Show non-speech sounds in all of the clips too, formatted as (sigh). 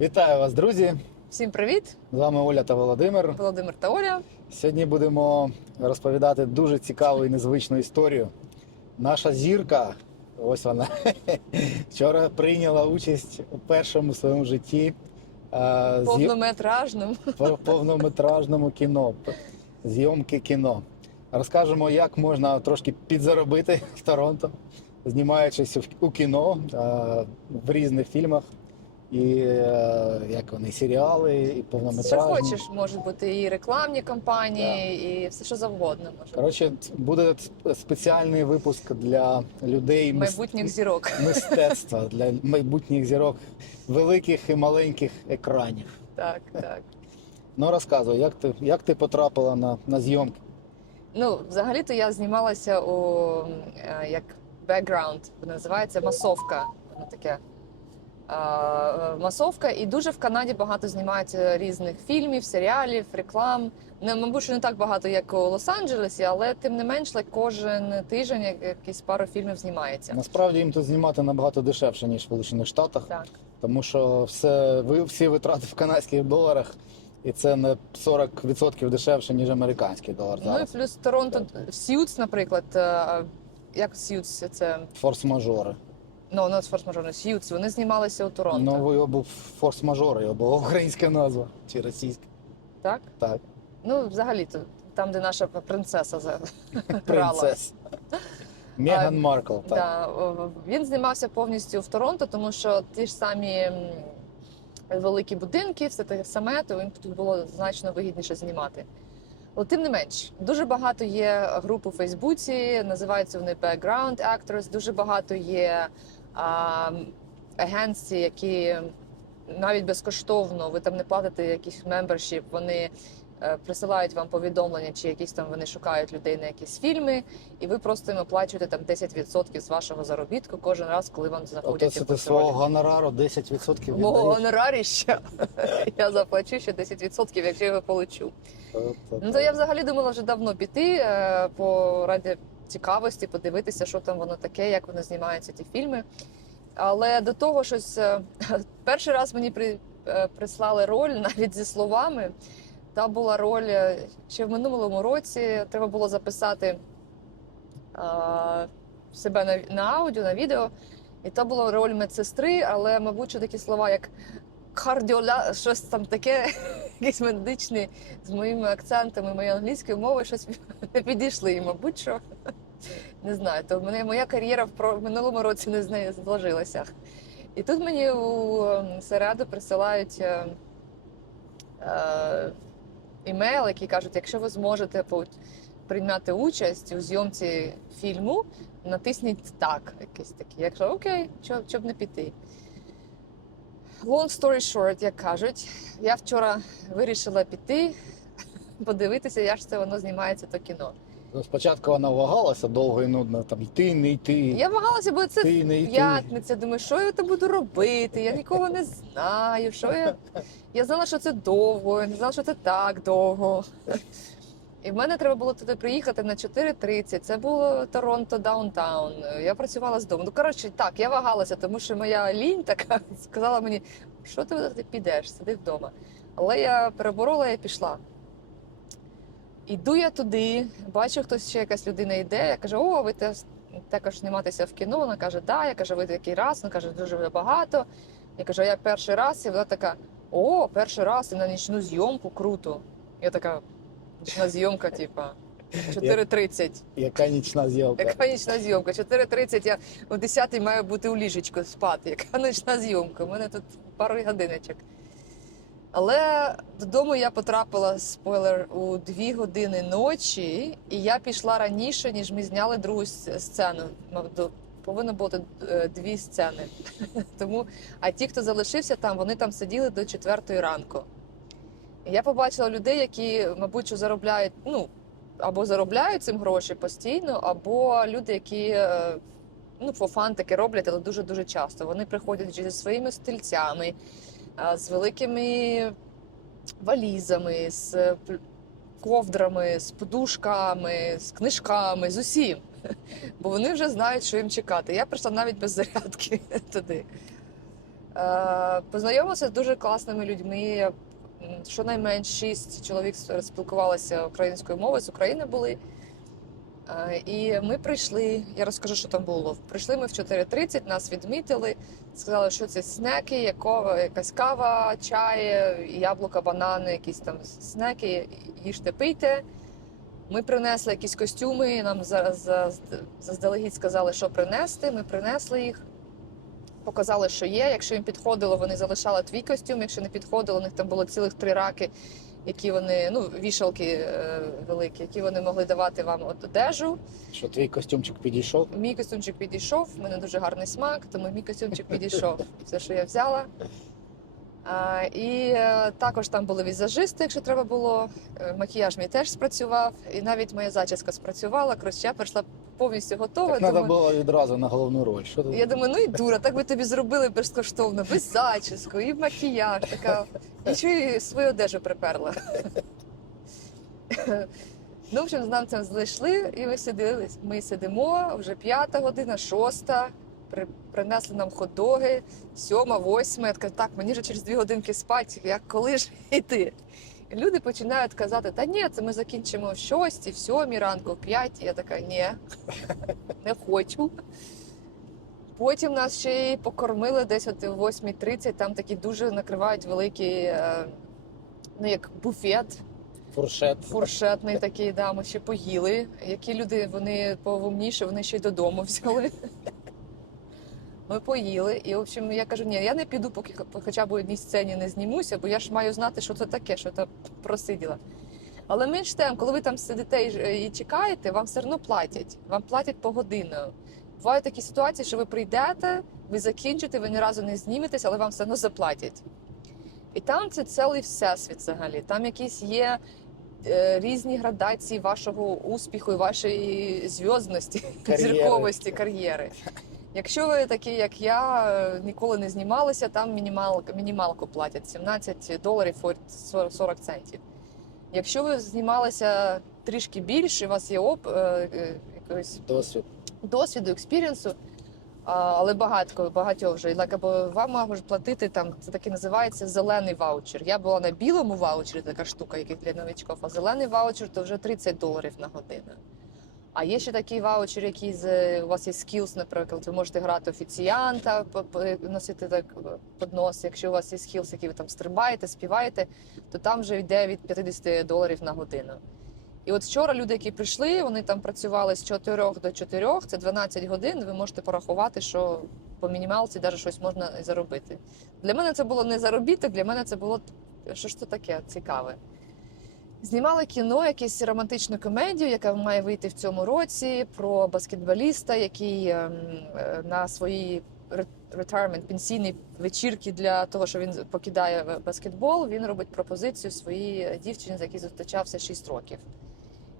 Вітаю вас, друзі! Всім привіт! З вами Оля та Володимир. Володимир та Оля. Сьогодні будемо розповідати дуже цікаву і незвичну історію. Наша зірка, ось вона, (laughs) вчора прийняла участь у першому своєму житті е, Повнометражним. (laughs) повнометражному кіно, зйомки кіно. Розкажемо, як можна трошки підзаробити в (laughs) Торонто, знімаючись у кіно е, в різних фільмах. І е, як вони, серіали, і Що хочеш, можуть бути і рекламні кампанії, і все що завгодно може. Коротше, буде спеціальний випуск для людей Майбутніх зірок. (laughs) мистецтва, для майбутніх зірок великих і маленьких екранів. Так, так. Ну розказуй, як ти, як ти потрапила на, на зйомки? Ну, взагалі-то я знімалася у е, як бекграунд, називається масовка. Воно таке. Е, Масовка, і дуже в Канаді багато знімається різних фільмів, серіалів, реклам. Не, мабуть, що не так багато, як у Лос-Анджелесі, але тим не менш, like, кожен тиждень якісь пару фільмів знімається. Насправді їм тут знімати набагато дешевше, ніж в Сполучених Штатах, Так. тому що все, ви, всі витрати в канадських доларах, і це на 40% дешевше, ніж американський долар Ну і плюс Торонто Сьюз, наприклад, е, як Сьюз, це Форс-мажори. Ну, не форс-мажорний Сьюз, вони знімалися у Торонто. Ну, його був форс-мажор, його була українська назва чи російська. Так? Так, Ну, взагалі-то, там, де наша принцеса за- (laughs) грала. принцес. Меган Маркл, так. Да, о, він знімався повністю в Торонто, тому що ті ж самі м, великі будинки, все те саме, то їм тут було значно вигідніше знімати. Але тим не менш, дуже багато є груп у Фейсбуці, називаються вони Background Actors, дуже багато є агенції, які навіть безкоштовно, ви там не платите якийсь мембершіп, вони е, присилають вам повідомлення, чи якісь там вони шукають людей на якісь фільми, і ви просто їм оплачуєте там 10% з вашого заробітку кожен раз, коли вам Тобто знаходять це ти свого гонорару 10% Мого гонорарі ще? (laughs) Я заплачу ще 10%, якщо його получу. Ну то я взагалі думала вже давно піти е, по раді цікавості, подивитися, що там воно таке, як воно знімаються ті фільми. Але до того щось е, (laughs) перший раз мені при, е, прислали роль навіть зі словами. Та була роль е, ще в минулому році. Треба було записати е, себе на, на аудіо, на відео. І то була роль медсестри, але, мабуть, що такі слова, як кардіоля, щось там таке, (laughs) якісь медичні з моїми акцентами, моєю англійською мовою щось (laughs) не підійшли. І, мабуть, що не знаю, то мене моя кар'єра в минулому році не зложилася. І тут мені у ем, середу присилають е, е, імейл, який кажуть, якщо ви зможете прийняти участь у зйомці фільму, натисніть так, якийсь такий. Якщо окей, що, щоб не піти. Long story short, як кажуть, я вчора вирішила піти, подивитися, як ж це воно знімається то кіно. Ну, Спочатку вона вагалася довго і нудно, там йти, не йти, Я вагалася, бо це йти, не йти. п'ятниця. Думаю, що я там буду робити? Я нікого не знаю. Що я... я знала, що це довго, я не знала, що це так довго. І в мене треба було туди приїхати на 4.30. Це було Торонто даунтаун. Я працювала з дому. Ну коротше, так, я вагалася, тому що моя лінь така (laughs) сказала мені, що ти туди підеш, сиди вдома. Але я переборола і пішла. Іду я туди, бачу, хтось ще якась людина йде. Я кажу, о, ви те- також зніматися в кіно. Вона каже, да. Я кажу, ви який раз? Вона каже, дуже багато. Я кажу, я перший раз, і вона така: о, перший раз і на нічну зйомку круто. Я така, нічна зйомка, типа. 4.30. Яка нічна зйомка. Яка нічна зйомка? 4.30 я о 10 маю бути у ліжечку спати. Яка (laughs) нічна зйомка? У мене тут пару годиночок. Але додому я потрапила спойлер у 2 години ночі, і я пішла раніше, ніж ми зняли другу сцену. Повинно бути е, дві сцени. (laughs) Тому, а ті, хто залишився там, вони там сиділи до четвертої ранку. Я побачила людей, які, мабуть, заробляють, ну, або заробляють цим гроші постійно, або люди, які е, ну, фофан таке роблять, але дуже-дуже часто. Вони приходять зі своїми стільцями, з великими валізами, з ковдрами, з подушками, з книжками, з усім. (laughs) Бо вони вже знають, що їм чекати. Я прийшла навіть без зарядки (laughs) туди. Е, Познайомилася з дуже класними людьми. Щонайменш шість чоловік спілкувалися українською мовою, з України були. Е, І ми прийшли, я розкажу, що там було. Прийшли ми в 4.30, нас відмітили, сказали, що це снеки, яко- якась кава, чай, яблука, банани, якісь там снеки, їжте, пийте. Ми принесли якісь костюми, нам за- за- заздалегідь сказали, що принести. Ми принесли їх, показали, що є. Якщо їм підходило, вони залишали твій костюм. Якщо не підходило, у них там було цілих три раки, які вони, ну, вішалки е, великі, які вони могли давати вам от одежу. Що твій костюмчик підійшов? Мій костюмчик підійшов, в мене дуже гарний смак, тому мій костюмчик підійшов. Все, що я взяла. А, і е, також там були візажисти, якщо треба було. Е, Макіяж мій теж спрацював, і навіть моя зачіска спрацювала. Коротше, я прийшла повністю готова. Так треба думаю, було відразу на головну роль. Що ти? я думаю, ну і дура, так би тобі зробили безкоштовно, без зачіску, і макіяж, така. І й свою одежу приперла. Ну, в общем, нам це зайшли, і ми сиділи. Ми сидимо вже п'ята година, шоста. При, принесли нам хот-доги, сьома, восьма. Я така, так, мені вже через дві годинки спати, як коли ж (laughs) йти? Люди починають казати, та ні, це ми закінчимо в шостій, в сьомій ранку, в п'ятій. Я така, ні, (laughs) не хочу. Потім нас ще й покормили десь от о 8.30, там такі дуже накривають великий, е, ну як буфет, Фуршет. фуршетний (laughs) такий, да, ми ще поїли. Які люди вони повумніші, вони ще й додому (laughs) взяли. Ми поїли, і в общем, я кажу, ні, я не піду, поки хоча б одній сцені не знімуся, бо я ж маю знати, що це таке, що це просиділа. Але менш тем, коли ви там сидите і, і чекаєте, вам все одно платять. Вам платять погодинно. Бувають такі ситуації, що ви прийдете, ви закінчите, ви ні разу не зніметесь, але вам все одно заплатять. І там це цілий всесвіт взагалі. Там якісь є е, різні градації вашого успіху і вашої зв'язності, зірковості, кар'єри. Якщо ви такі, як я, е, ніколи не знімалися, там мінімал, мінімалку платять 17 доларів 40 центів. Якщо ви знімалися трішки більше, у вас є оп, е, е, Досвід. досвіду, експірієнсу, а, але багатько, багатьох вже. Like, вам можуть платити там, це таки називається зелений ваучер. Я була на білому ваучері, така штука, який для новичків, а зелений ваучер то вже 30 доларів на годину. А є ще такий ваучер, який з у вас є skills, наприклад, ви можете грати офіціанта, носити так е, поднос. Якщо у вас є skills, які ви там стрибаєте, співаєте, то там вже йде від 50 доларів на годину. І от вчора люди, які прийшли, вони там працювали з 4 до 4, це 12 годин. Ви можете порахувати, що по мінімалці навіть щось можна заробити. Для мене це було не заробіток, для мене це було що ж це таке цікаве. Знімали кіно, якусь романтичну комедію, яка має вийти в цьому році, про баскетболіста, який ем, е, на своїй retirement, пенсійній вечірці для того, що він покидає баскетбол, він робить пропозицію своїй дівчині, з якій зустрічався 6 років.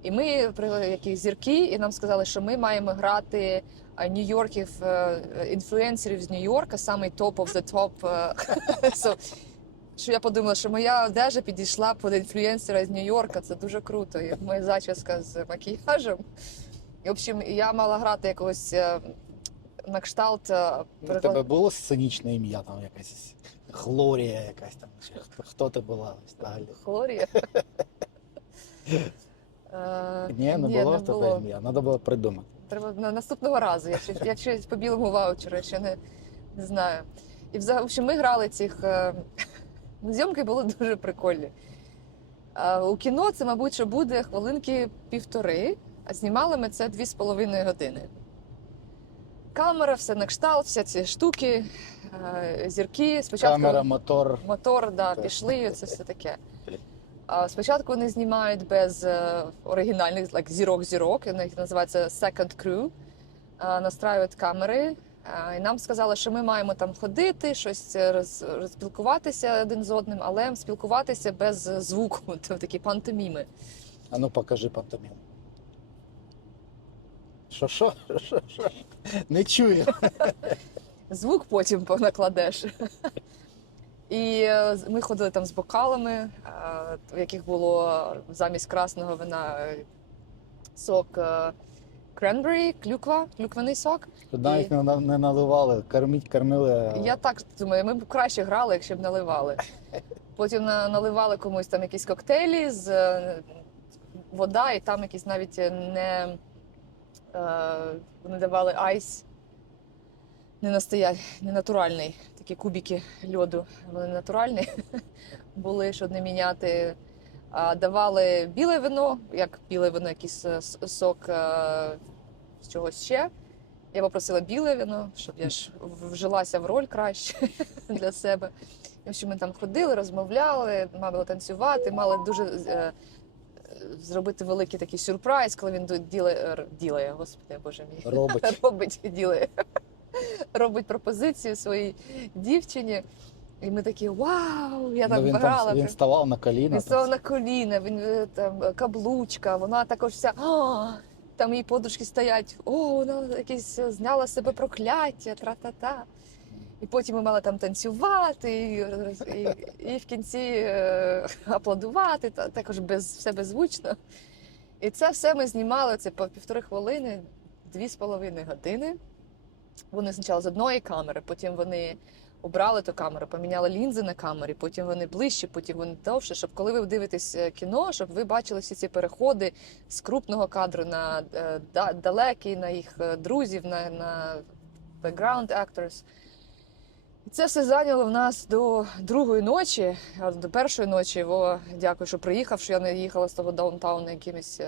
І ми при які зірки, і нам сказали, що ми маємо грати е, Нью-Йорків, е, інфлюенсерів з Нью-Йорка, самий топ of the top. (laughs) що я подумала, що моя одежа підійшла під інфлюенсера з Нью-Йорка. Це дуже круто. І моя зачіска з макіяжем. І, в общем, я мала грати якогось е, на кшталт. е, У переклад- тебе було сценічне ім'я, там якась Глорія якась там. Хто, ти була? Хлорія. (laughs) Е, Ні, не було в тебе ім'я. Треба було придумати. Треба на наступного разу. Я ще, я ще по білому ваучеру, ще не, не знаю. І взагалі, ми грали цих. Зйомки були (laughs) дуже прикольні. А у кіно це, мабуть, що буде хвилинки півтори, а знімали ми це дві з половиною години. Камера, все на кшталт, всі ці штуки, зірки. Спочатку Камера, мотор. мотор, да, Так. пішли, це все таке. А спочатку вони знімають без е, оригінальних like, зірок-зірок, називається second crew, настраюють камери. І нам сказали, що ми маємо там ходити, щось е, роз, розспілкуватися один з одним, але спілкуватися без звуку, (laughs) тобто такі пантоміми. А ну покажи пантомім. Що, що? Що, що? Не чую. (laughs) Звук потім накладеш. (laughs) І е, ми ходили там з бокалами, е, в яких було замість красного вина сок е, cranberry, клюква, клюквяний сок. Тут навіть І- не, на- не наливали, корміть, кормили. Я так думаю, ми б краще грали, якщо б наливали. Потім на- наливали комусь там якісь коктейлі з е, вода, і там якісь навіть не е, вони давали айс. Не настоя... не натуральний, такі кубики льоду. Вони натуральні (laughs) були, щоб не міняти. Давали біле вино, як біле вино, якийсь е, сок е, з чогось ще. Я попросила біле вино, щоб я ж вжилася в роль краще (laughs) для себе. В общем, ми там ходили, розмовляли, мали танцювати, мали дуже е, е, зробити великий такий сюрприз, коли він ділає, ділає, господи, боже мій, (laughs) Робить. робить, ділає, робить пропозицію своїй дівчині. І ми такі вау! Я Ну, там він, грала. там, він ставав на коліна. Він там. став на коліна, він е, там е, каблучка, вона також вся. «А!» Там її подружки стоять, о, вона якесь е, зняла з себе прокляття, тра-та-та. І потім ми мали там танцювати, і, і, і в кінці е, аплодувати, та, також без, все беззвучно. І це все ми знімали це по півтори хвилини, дві з половиною години. Вони спочатку з одної камери, потім вони обрали ту камеру, поміняли лінзи на камері, потім вони ближче, потім вони довше, щоб коли ви дивитесь е, кіно, щоб ви бачили всі ці переходи з крупного кадру на е, далекий, на їх е, друзів, на, на background actors. І це все зайняло в нас до другої ночі, до першої ночі. Його дякую, що приїхав, що я не їхала з того даунтауну якимись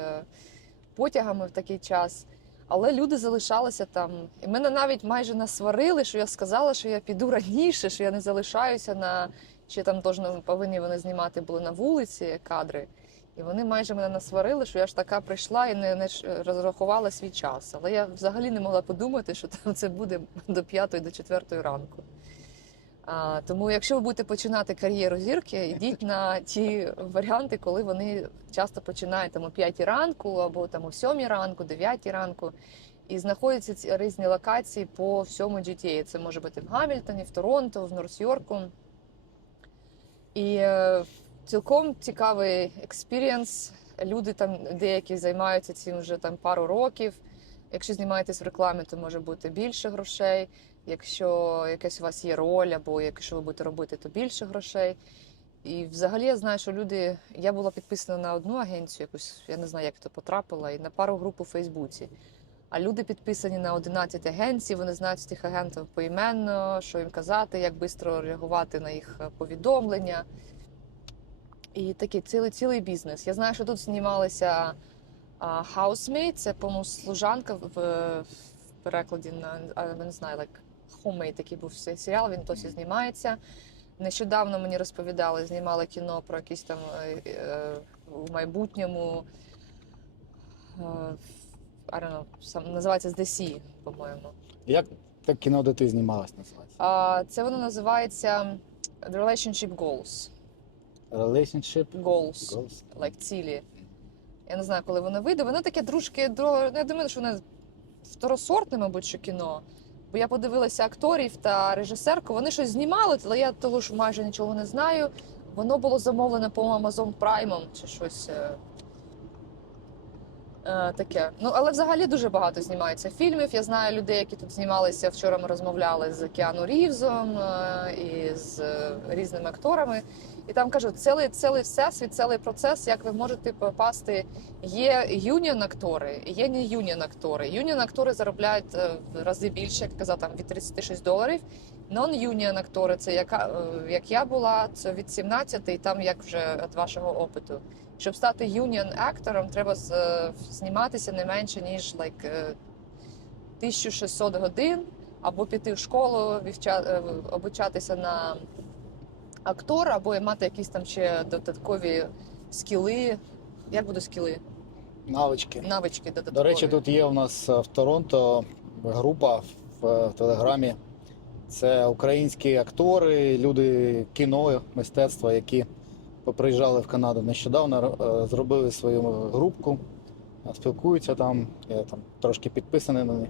потягами в такий час. Але люди залишалися там. І мене навіть майже насварили, що я сказала, що я піду раніше, що я не залишаюся на чи там теж повинні вони знімати були на вулиці кадри. І вони майже мене насварили, що я ж така прийшла і не, не розрахувала свій час. Але я взагалі не могла подумати, що там це буде до п'ятої, до четвертої ранку. А, тому, якщо ви будете починати кар'єру зірки, йдіть на ті варіанти, коли вони часто починають там о 5 ранку, або там о 7 ранку, 9 ранку. І знаходяться ці різні локації по всьому GTA. Це може бути в Гамільтоні, в Торонто, в Норс-Йорку. І е, цілком цікавий експірієнс. Люди там деякі займаються цим вже там пару років. Якщо знімаєтесь в рекламі, то може бути більше грошей. Якщо якась у вас є роль, або якщо ви будете робити, то більше грошей. І взагалі я знаю, що люди. Я була підписана на одну агенцію, якусь, я не знаю, як то потрапила, і на пару груп у Фейсбуці. А люди підписані на 11 агенцій, вони знають цих агентів поіменно, що їм казати, як швидко реагувати на їх повідомлення. І такий цілий цілий бізнес. Я знаю, що тут знімалися а, Housemaid, це, по-моєму, служанка в, в перекладі на я не знаю, like Homemade такий був цей серіал, він досі знімається. Нещодавно мені розповідали, знімали кіно про якісь там е, е, у майбутньому. е, I don't know, сам називається The Sea, по-моєму. Як так кіно, де ти знімалась називається? А, це воно називається The Relationship Goals. Relationship Goals. Goals. like цілі. Я не знаю, коли воно вийде. Воно таке ну, Я думаю, що воно второсортне, мабуть, що кіно. Бо я подивилася акторів та режисерку. Вони щось знімали, але я того ж майже нічого не знаю. Воно було замовлене по Amazon Prime чи щось. Е, Таке. Ну, але взагалі дуже багато знімається фільмів. Я знаю людей, які тут знімалися. Вчора ми розмовляли з Кіану Рівзом е, і з е, різними акторами. І там кажуть, цілий, цілий всесвіт, цілий процес, як ви можете попасти. Є юніон актори, є не юніон актори. Юніон актори заробляють в рази більше, як казав, там від 36 доларів. Нон-юніон актори, це яка, як я була, це від 17 і там як вже від вашого опиту. Щоб стати юніон актором, треба е, зніматися не менше, ніж like, е, 1600 годин, або піти в школу, вівча, е, обучатися на актора, або мати якісь там ще додаткові скіли. Як будуть скіли? Навички. Навички додаткові. До речі, тут є у нас е, в Торонто група в е, Телеграмі. Це українські актори, люди кіно, мистецтва, які поприїжджали в Канаду нещодавно, е, зробили свою групку, е, спілкуються там, я там трошки підписаний на них.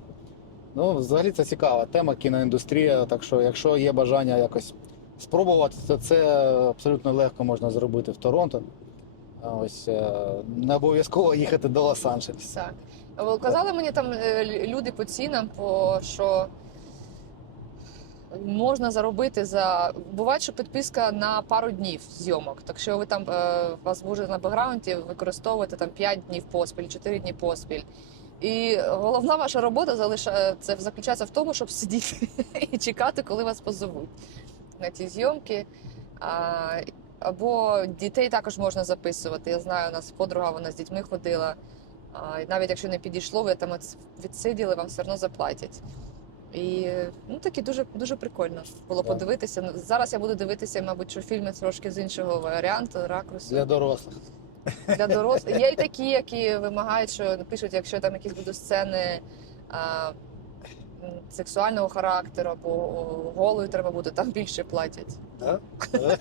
Ну, взагалі це цікава тема, кіноіндустрія. Так що, якщо є бажання якось спробувати, то це абсолютно легко можна зробити в Торонто. Ось е, не обов'язково їхати до Лос-Анджелеса. Так. Ви Казали мені там люди по цінам, по що можна заробити за. Буває, що підписка на пару днів зйомок. Так що ви там е, вас буде на бекграунді використовувати там 5 днів поспіль, 4 дні поспіль. І головна ваша робота залиша... це заключається в тому, щоб сидіти (laughs) і чекати, коли вас позовуть на ті зйомки. А, або дітей також можна записувати. Я знаю, у нас подруга вона з дітьми ходила. А, навіть якщо не підійшло, ви там відсиділи, вам все одно заплатять. І ну такі дуже дуже прикольно було Так. подивитися. Ну, Зараз я буду дивитися, мабуть, що фільми трошки з іншого варіанту, ракурсу Для дорослих. для дорослих. (laughs) Є й такі, які вимагають, що пишуть, якщо там якісь будуть сцени а, сексуального характеру або голою треба бути, там більше платять. Да? (laughs)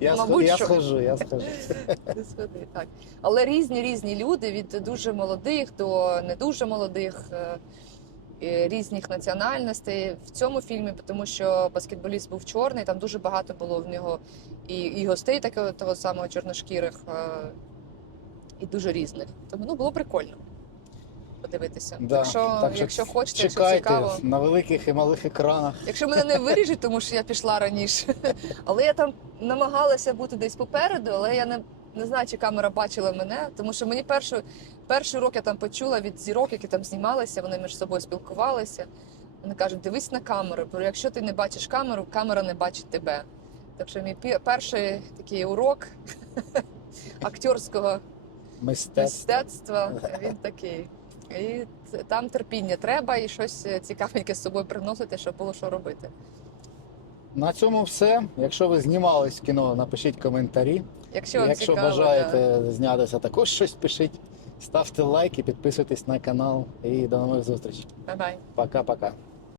я, Мабуть, я що. схожу, я схожу. (laughs) Сходи, так. Але різні різні люди від дуже молодих до не дуже молодих, е, і різних національностей в цьому фільмі, тому що баскетболіст був чорний, там дуже багато було в нього і, і гостей такого того самого чорношкірих, е, і дуже різних. Тому ну було прикольно подивитися. Да. Так що, Так що якщо хочете, якщо цікаво. на великих і малих екранах. Якщо мене не виріжуть, тому що я пішла раніше. Але я там намагалася бути десь попереду, але я не, не знаю, чи камера бачила мене, тому що мені першу, перший урок я там почула від зірок, які там знімалися, вони між собою спілкувалися. Вони кажуть, дивись на камеру, бо якщо ти не бачиш камеру, камера не бачить тебе. Так що мій перший такий урок (laughs) акторського мистецтва він такий. І там терпіння треба і щось цікавеньке з собою приносити, щоб було що робити. На цьому все. Якщо ви знімались в кіно, напишіть коментарі. Якщо вам Якщо цікаво, бажаєте знятися, також щось пишіть. Ставте лайки, підписуйтесь на канал і до нових зустрічей. Бай-бай. Пока-пока.